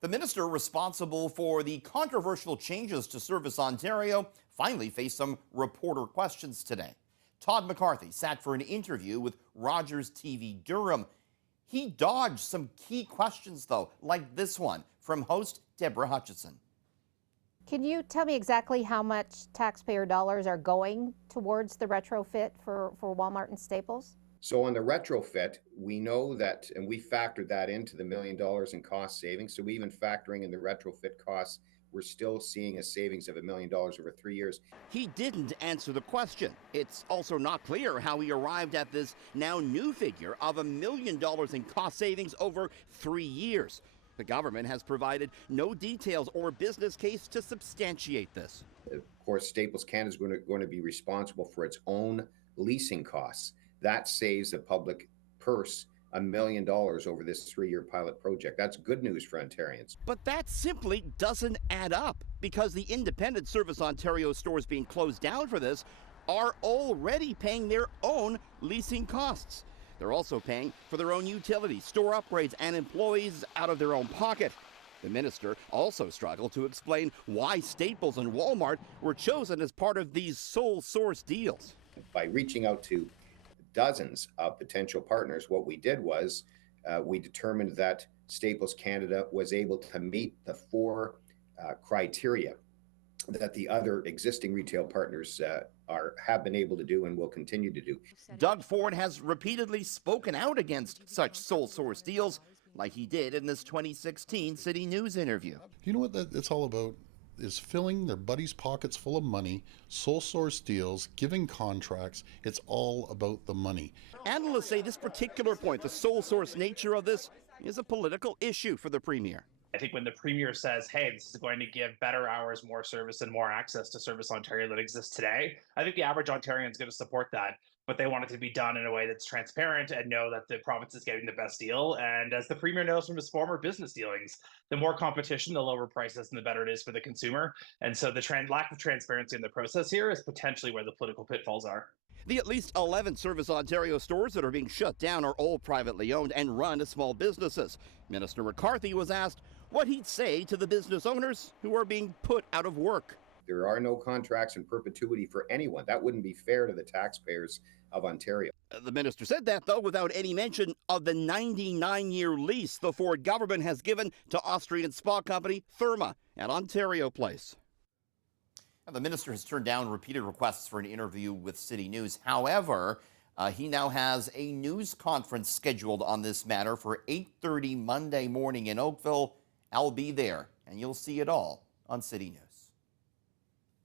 The minister responsible for the controversial changes to Service Ontario finally faced some reporter questions today. Todd McCarthy sat for an interview with Rogers TV Durham. He dodged some key questions, though, like this one from host Deborah Hutchison. Can you tell me exactly how much taxpayer dollars are going towards the retrofit for Walmart and Staples? So on the retrofit, we know that, and we factored that into the $1 million in cost savings. So even factoring in the retrofit costs, we're still seeing a savings of $1 million over 3 years. He didn't answer the question. It's also not clear how he arrived at this now new figure of $1 million in cost savings over 3 years. The government has provided no details or business case to substantiate this. Of course, Staples Canada is going to be responsible for its own leasing costs. That saves the public purse $1 million over this 3-year pilot project. That's good news for Ontarians. But that simply doesn't add up, because the independent Service Ontario stores being closed down for this are already paying their own leasing costs. They're also paying for their own utilities, store upgrades, and employees out of their own pocket. The minister also struggled to explain why Staples and Walmart were chosen as part of these sole source deals. By reaching out to dozens of potential partners, what we did was we determined that Staples Canada was able to meet the 4 criteria that the other existing retail partners have been able to do and will continue to do. Doug Ford has repeatedly spoken out against such sole source deals, like he did in this 2016 CityNews interview. You know what it's all about? Is filling their buddies' pockets full of money, sole source deals, giving contracts. It's all about the money. Analysts say this particular point, the sole source nature of this, is a political issue for the Premier. I think when the Premier says, hey, this is going to give better hours, more service, and more access to Service Ontario that exists today, I think the average Ontarian is going to support that. But they want it to be done in a way that's transparent and know that the province is getting the best deal. And as the Premier knows from his former business dealings, the more competition, the lower prices, and the better it is for the consumer. And so the lack of transparency in the process here is potentially where the political pitfalls are. The at least 11 Service Ontario stores that are being shut down are all privately owned and run as small businesses. Minister McCarthy was asked what he'd say to the business owners who are being put out of work. There are no contracts in perpetuity for anyone. That wouldn't be fair to the taxpayers of Ontario. The minister said that, though, without any mention of the 99-year lease the Ford government has given to Austrian spa company Therma at Ontario Place. The minister has turned down repeated requests for an interview with CityNews. However, he now has a news conference scheduled on this matter for 8:30 Monday morning in Oakville. I'll be there, and you'll see it all on CityNews.